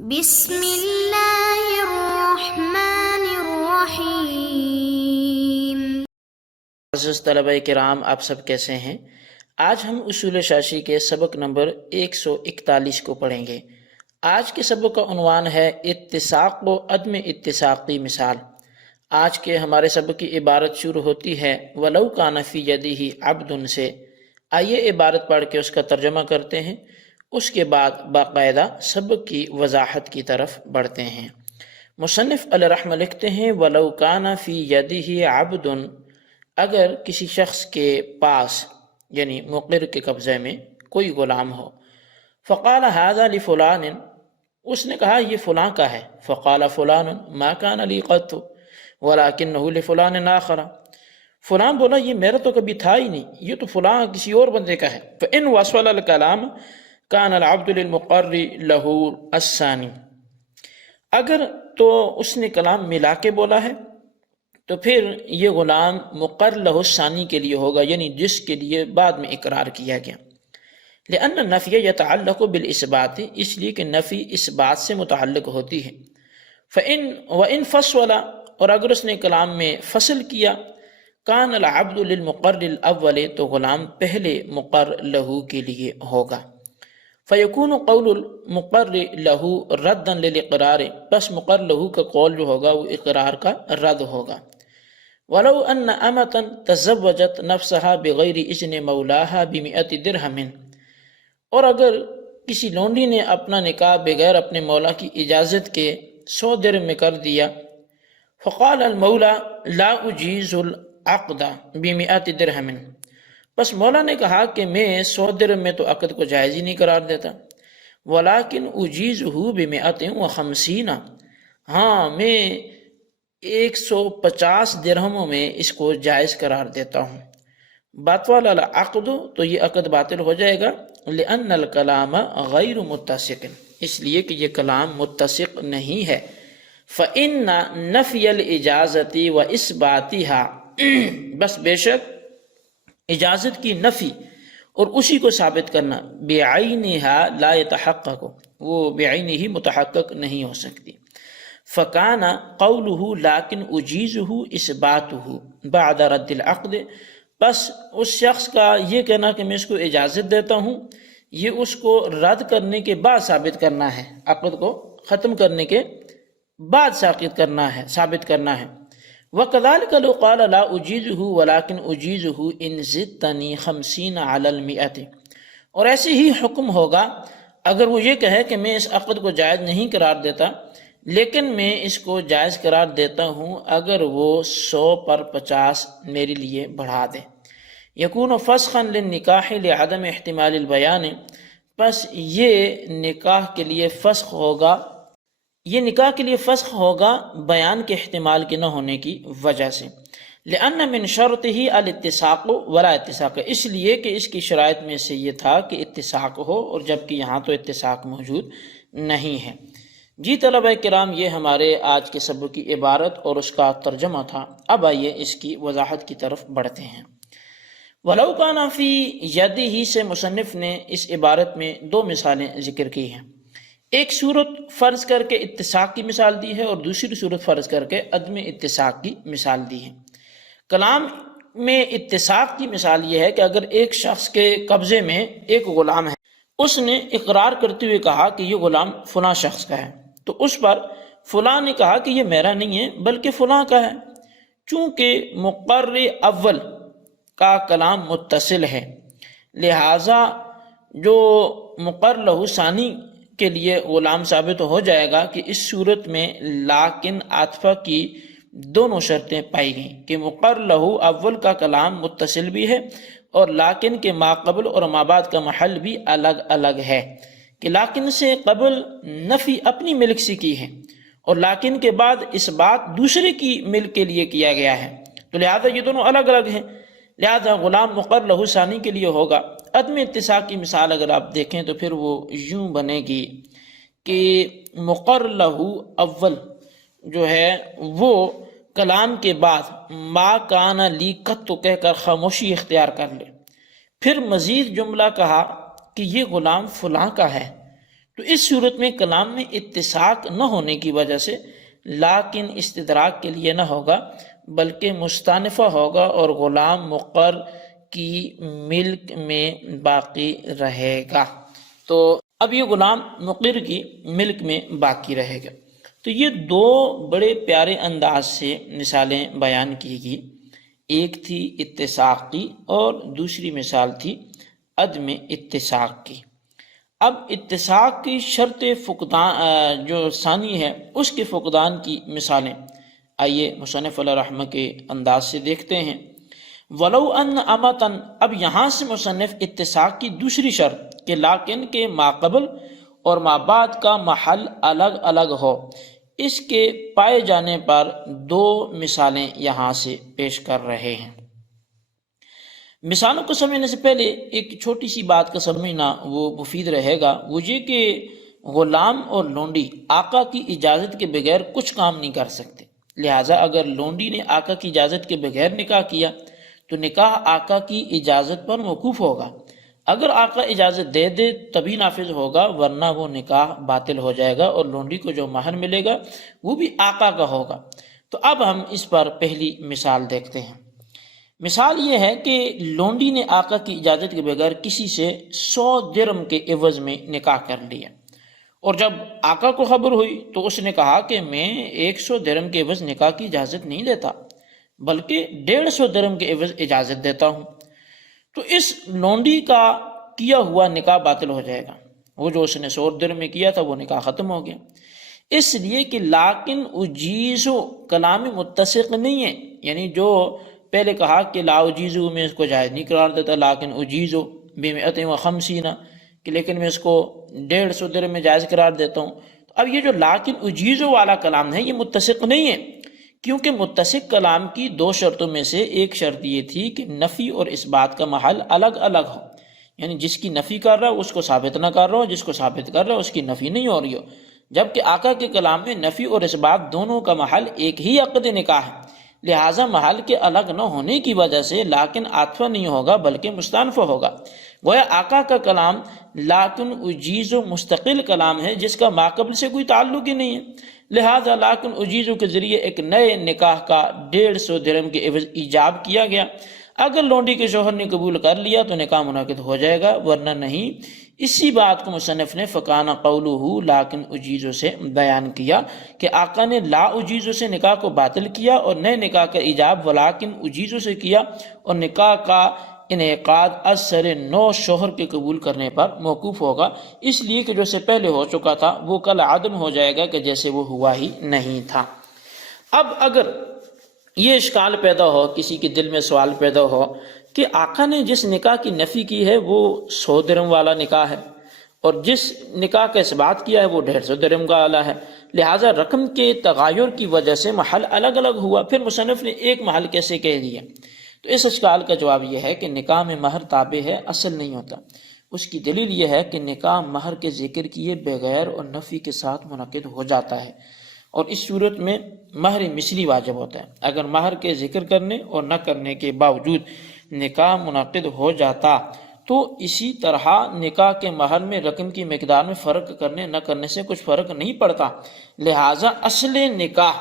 بسم اللہ الرحمن الرحیم۔ عزیز طلبہ کرام، آپ سب کیسے ہیں؟ آج ہم اصول شاشی کے سبق نمبر 141 کو پڑھیں گے۔ آج کے سبق کا عنوان ہے اتساق و عدم اتساقی مثال۔ آج کے ہمارے سبق کی عبارت شروع ہوتی ہے وَلَوْ كَانَ فِي يَدِهِ عَبْدٌ سے۔ آئیے عبارت پڑھ کے اس کا ترجمہ کرتے ہیں، اس کے بعد باقاعدہ سبق کی وضاحت کی طرف بڑھتے ہیں۔ مصنف علیہ رحمہ لکھتے ہیں وَلَوْ كَانَ فِي يَدِهِ عَبْدٌ، اگر کسی شخص کے پاس یعنی مقر کے قبضے میں کوئی غلام ہو، فقال هذا لفلان، اس نے کہا یہ فلاں کا ہے، فقال فلان ما كان لي قط ولكنه لفلان آخر، فلاں بولا یہ میرا تو کبھی تھا ہی نہیں، یہ تو فلاں کسی اور بندے کا ہے۔ فإن وصل الكلام كان العبد للمقر له الثاني، اگر تو اس نے کلام ملا کے بولا ہے تو پھر یہ غلام مقر لہ الثانی کے لیے ہوگا، یعنی جس کے لیے بعد میں اقرار کیا گیا۔ لأن النفی یتعلق بالاثبات، اس لیے کہ نفی اس بات سے متعلق ہوتی ہے۔ وإن فصل، اور اگر اس نے کلام میں فصل کیا، کان العبد للمقر الاول، تو غلام پہلے مقر لہ کے لیے ہوگا۔ فیکون قول المقر لہ ردا للاقرار، پس مقر لہ کا قول جو ہوگا وہ اقرار کا رد ہوگا۔ ولو ان امتا تزوجت نفسها بغیر اذن مولاها ب100 درہم، اور اگر کسی لونڈی نے اپنا نکاح بغیر اپنے مولا کی اجازت کے 100 درہم میں کر دیا، فقال المولا لا اجیز العقد ب100 درہم، بس مولا نے کہا کہ میں 100 درہم میں تو عقد کو جائز ہی نہیں قرار دیتا، ولیکن اجیزہ ب150، ہاں میں 150 درہموں میں اس کو جائز قرار دیتا ہوں۔ باطل العقد، تو یہ عقد باطل ہو جائے گا، لأن الکلام غیر متسق، اس لیے کہ یہ کلام متسق نہیں ہے۔ فإن نفی الاجازت و اثباتها، بس بے شک اجازت کی نفی اور اسی کو ثابت کرنا، بعینها لا يتحقق، وہ بعینہ ہی متحقق نہیں ہو سکتی۔ فکان قولہ لیکن اجیزہ اثباتہ بعد رد العقد، بس اس شخص کا یہ کہنا کہ میں اس کو اجازت دیتا ہوں، یہ اس کو رد کرنے کے بعد ثابت کرنا ہے، عقد کو ختم کرنے کے بعد ثابت کرنا ہے۔ وَكَذَلِكَ لَوْ قَالَ لَا أُجِيزُهُ وَلَكِنْ أُجِيزُهُ إِنْ زِدْتَنِي 50 عَلَى الْمِئَةِ، اور ایسے ہی حکم ہوگا اگر وہ یہ کہے کہ میں اس عقد کو جائز نہیں قرار دیتا، لیکن میں اس کو جائز قرار دیتا ہوں اگر وہ 100 پر 50 میرے لیے بڑھا دے۔ یکون فسخا للنکاح لعدم احتمال البیان، پس یہ نکاح کے لیے فسخ ہوگا، یہ نکاح کے لیے فسخ ہوگا بیان کے احتمال کے نہ ہونے کی وجہ سے۔ لأن من شرطه الاتساق ولا اتساق، اس لیے کہ اس کی شرائط میں سے یہ تھا کہ اتساق ہو، اور جبکہ یہاں تو اتساق موجود نہیں ہے۔ جی طلبہ کرام، یہ ہمارے آج کے سبق کی عبارت اور اس کا ترجمہ تھا۔ اب آئیے اس کی وضاحت کی طرف بڑھتے ہیں۔ وَلَوْ كَانَ فِي يَدِهِ سے مصنف نے اس عبارت میں 2 مثالیں ذکر کی ہیں۔ ایک صورت فرض کر کے اتساق کی مثال دی ہے، اور دوسری صورت فرض کر کے عدم اتساق کی مثال دی ہے۔ کلام میں اتساق کی مثال یہ ہے کہ اگر ایک شخص کے قبضے میں ایک غلام ہے، اس نے اقرار کرتے ہوئے کہا کہ یہ غلام فلاں شخص کا ہے، تو اس پر فلاں نے کہا کہ یہ میرا نہیں ہے بلکہ فلاں کا ہے۔ چونکہ مقر اول کا کلام متصل ہے، لہٰذا جو مقر لہ ثانی کے لیے غلام ثابت ہو جائے گا کہ اس صورت میں لیکن عاطفہ کی دونوں شرطیں پائی گئیں کہ مقر لہ اول کا کلام متصل بھی ہے، اور لیکن کے ما قبل اور ما بعد کا محل بھی الگ الگ ہے، کہ لیکن سے قبل نفی اپنی ملک سے کی ہے، اور لیکن کے بعد اس بات دوسرے کی ملک کے لیے کیا گیا ہے، تو لہذا یہ دونوں الگ الگ ہیں، لہذا غلام مقر لہ ثانی کے لیے ہوگا۔ عدم اتساق کی مثال اگر آپ دیکھیں تو پھر وہ یوں بنے گی کہ مقر لہ اول جو ہے وہ کلام کے بعد ما کان لی قط کہہ کر خاموشی اختیار کر لے، پھر مزید جملہ کہا کہ یہ غلام فلاں کا ہے، تو اس صورت میں کلام میں اتساق نہ ہونے کی وجہ سے لیکن استدراک کے لیے نہ ہوگا بلکہ مستانفہ ہوگا اور غلام مقر کی ملک میں باقی رہے گا۔ تو اب یہ غلام مقر کی ملک میں باقی رہے گا۔ تو یہ دو بڑے پیارے انداز سے مثالیں بیان کی گئی، ایک تھی اتساق کی اور دوسری مثال تھی عدم اتساق کی۔ اب اتساق کی شرط فقدان جو ثانی ہے اس کے فقدان کی مثالیں آئیے مصنف علیہ رحمہ کے انداز سے دیکھتے ہیں۔ ولو ان امتن، اب یہاں سے مصنف اتساق کی دوسری شرط کہ لیکن کے ماقبل اور مابعد کا محل الگ الگ ہو، اس کے پائے جانے پر دو مثالیں یہاں سے پیش کر رہے ہیں۔ مثالوں کو سمجھنے سے پہلے ایک چھوٹی سی بات کا سمجھنا وہ مفید رہے گا، وہ یہ کہ غلام اور لونڈی آقا کی اجازت کے بغیر کچھ کام نہیں کر سکتے، لہٰذا اگر لونڈی نے آقا کی اجازت کے بغیر نکاح کیا تو نکاح آقا کی اجازت پر موقوف ہوگا، اگر آقا اجازت دے دے تبھی نافذ ہوگا، ورنہ وہ نکاح باطل ہو جائے گا اور لونڈی کو جو مہر ملے گا وہ بھی آقا کا ہوگا۔ تو اب ہم اس پر پہلی مثال دیکھتے ہیں۔ مثال یہ ہے کہ لونڈی نے آقا کی اجازت کے بغیر کسی سے 100 درم کے عوض میں نکاح کر لیا، اور جب آقا کو خبر ہوئی تو اس نے کہا کہ میں 100 درم کے عوض نکاح کی اجازت نہیں دیتا بلکہ 150 درم کے عوض اجازت دیتا ہوں، تو اس لونڈی کا کیا ہوا نکاح باطل ہو جائے گا، وہ جو اس نے 100 درم میں کیا تھا وہ نکاح ختم ہو گیا، اس لیے کہ لیکن اجیزو کلام متسق نہیں ہے، یعنی جو پہلے کہا کہ لا اجیزو میں اس کو جائز نہیں قرار دیتا، لیکن اجیزو بمئۃ و خمسین کہ لیکن میں اس کو 150 درم میں جائز قرار دیتا ہوں۔ تو اب یہ جو لیکن اجیزو والا کلام ہے یہ متسق نہیں ہے، کیونکہ متسق کلام کی دو شرطوں میں سے ایک شرط یہ تھی کہ نفی اور اس بات کا محل الگ الگ ہو، یعنی جس کی نفی کر رہا ہو اس کو ثابت نہ کر رہا ہو، جس کو ثابت کر رہا ہو اس کی نفی نہیں ہو رہی ہو، جبکہ آقا کے کلام میں نفی اور اس بات دونوں کا محل ایک ہی عقد نکاح ہے، لہٰذا محل کے الگ نہ ہونے کی وجہ سے لیکن عاطفہ نہیں ہوگا بلکہ مستانفہ ہوگا۔ گویا آقا کا کلام لیکن اجیزو مستقل کلام ہے جس کا ماقبل سے کوئی تعلق ہی نہیں ہے، لہذا لیکن اجیزو کے ذریعے ایک نئے نکاح کا 150 درم کے عوض ایجاب کیا گیا، اگر لونڈی کے شوہر نے قبول کر لیا تو نکاح منعقد ہو جائے گا، ورنہ نہیں۔ اسی بات کو مصنف نے فکانہ قولہ لیکن اجیزو سے بیان کیا کہ آقا نے لا اجیزو سے نکاح کو باطل کیا اور نئے نکاح کا ایجاب ولیکن اجیزو سے کیا، اور نکاح کا انعقاد از سر نو شوہر کے قبول کرنے پر موقوف ہوگا، اس لیے کہ جو سے پہلے ہو چکا تھا وہ کل عدم ہو جائے گا کہ جیسے وہ ہوا ہی نہیں تھا۔ اب اگر یہ اشکال پیدا ہو، کسی کے دل میں سوال پیدا ہو کہ آقا نے جس نکاح کی نفی کی ہے وہ 100 درم والا نکاح ہے اور جس نکاح کا اس بات کیا ہے وہ 150 درم کا والا ہے، لہٰذا رقم کے تغیر کی وجہ سے محل الگ الگ ہوا، پھر مصنف نے ایک محل کیسے کہہ دیا؟ تو اس اشکال کا جواب یہ ہے کہ نکاح میں مہر تابع ہے، اصل نہیں ہوتا۔ اس کی دلیل یہ ہے کہ نکاح مہر کے ذکر کیے بغیر اور نفی کے ساتھ منعقد ہو جاتا ہے، اور اس صورت میں مہر مثلی واجب ہوتا ہے۔ اگر مہر کے ذکر کرنے اور نہ کرنے کے باوجود نکاح منعقد ہو جاتا تو اسی طرح نکاح کے مہر میں رقم کی مقدار میں فرق کرنے نہ کرنے سے کچھ فرق نہیں پڑتا، لہٰذا اصل نکاح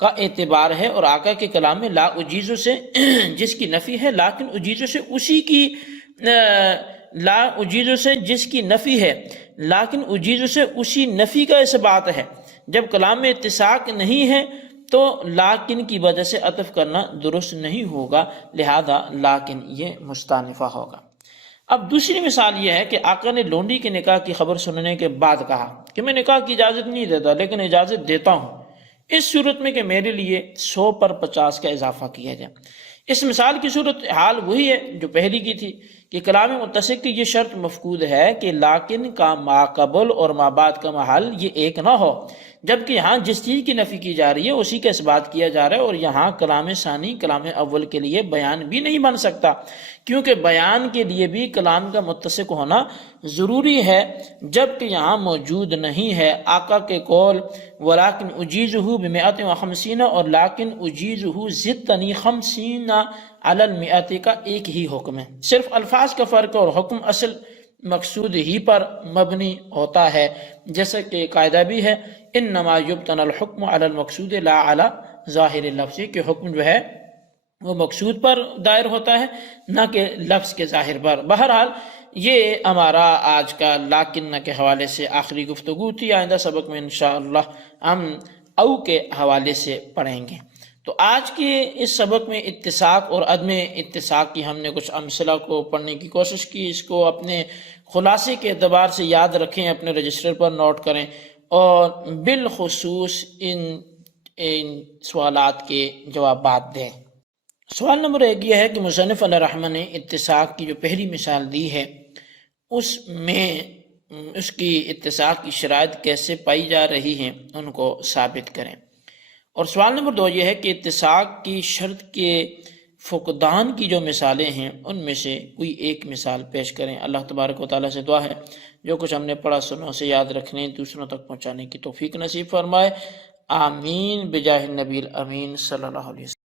کا اعتبار ہے، اور آقا کے کلام میں لا اجیزو سے جس کی نفی ہے لیکن اجیزو سے اسی کی لا اجیزو سے جس کی نفی ہے لیکن اجیزو سے اسی نفی کا اس بات ہے، جب کلام میں اتساق نہیں ہے تو لیکن کی وجہ سے عطف کرنا درست نہیں ہوگا، لہذا لیکن یہ مستانفہ ہوگا۔ اب دوسری مثال یہ ہے کہ آقا نے لونڈی کے نکاح کی خبر سننے کے بعد کہا کہ میں نکاح کی اجازت نہیں دیتا لیکن اجازت دیتا ہوں، اس صورت میں کہ میرے لیے 100 پر 50 کا اضافہ کیا جائے۔ اس مثال کی صورت حال وہی ہے جو پہلی کی تھی کہ کلام متسق کی یہ شرط مفقود ہے کہ لیکن کا ماقبل اور مابعد کا محل یہ ایک نہ ہو، جبکہ یہاں جس چیز کی نفی کی جا رہی ہے اسی کا اس بات کیا جا رہا ہے، اور یہاں کلام ثانی کلام اول کے لیے بیان بھی نہیں بن سکتا، کیونکہ بیان کے لیے بھی کلام کا متسق ہونا ضروری ہے، جبکہ یہاں موجود نہیں ہے۔ آقا کے قول ولیکن اجیزہ بمئۃ و خمسین اور لیکن اجیزہ زدتنی 50 علی المئۃ کا ایک ہی حکم ہے، صرف الفاظ کا فرق ہے اور حکم اصل مقصود ہی پر مبنی ہوتا ہے، جیسا کہ قاعدہ بھی ہے انما یبتنی الحکم علی المقصود لا علی ظاہر اللفظ، کہ حکم جو ہے وہ مقصود پر دائر ہوتا ہے نہ کہ لفظ کے ظاہر پر۔ بہرحال یہ ہمارا آج کا لاکن کے حوالے سے آخری گفتگو تھی۔ آئندہ سبق میں انشاءاللہ ہم او کے حوالے سے پڑھیں گے۔ تو آج کے اس سبق میں اتساق اور عدم اتساق کی ہم نے کچھ امثلہ کو پڑھنے کی کوشش کی۔ اس کو اپنے خلاصے کے اعتبار سے یاد رکھیں، اپنے رجسٹر پر نوٹ کریں، اور بالخصوص ان سوالات کے جوابات دیں۔ سوال نمبر 1 یہ ہے کہ مصنف علیہ رحمہ نے اتساق کی جو پہلی مثال دی ہے اس میں اس کی اتساق کی شرائط کیسے پائی جا رہی ہیں ان کو ثابت کریں۔ اور سوال نمبر 2 یہ ہے کہ اتساق کی شرط کے فقدان کی جو مثالیں ہیں ان میں سے کوئی ایک مثال پیش کریں۔ اللہ تبارک و تعالیٰ سے دعا ہے جو کچھ ہم نے پڑھا سنوں سے یاد رکھنے، دوسروں تک پہنچانے کی توفیق نصیب فرمائے۔ آمین بجاہ النبی الامین صلی اللہ علیہ وسلم۔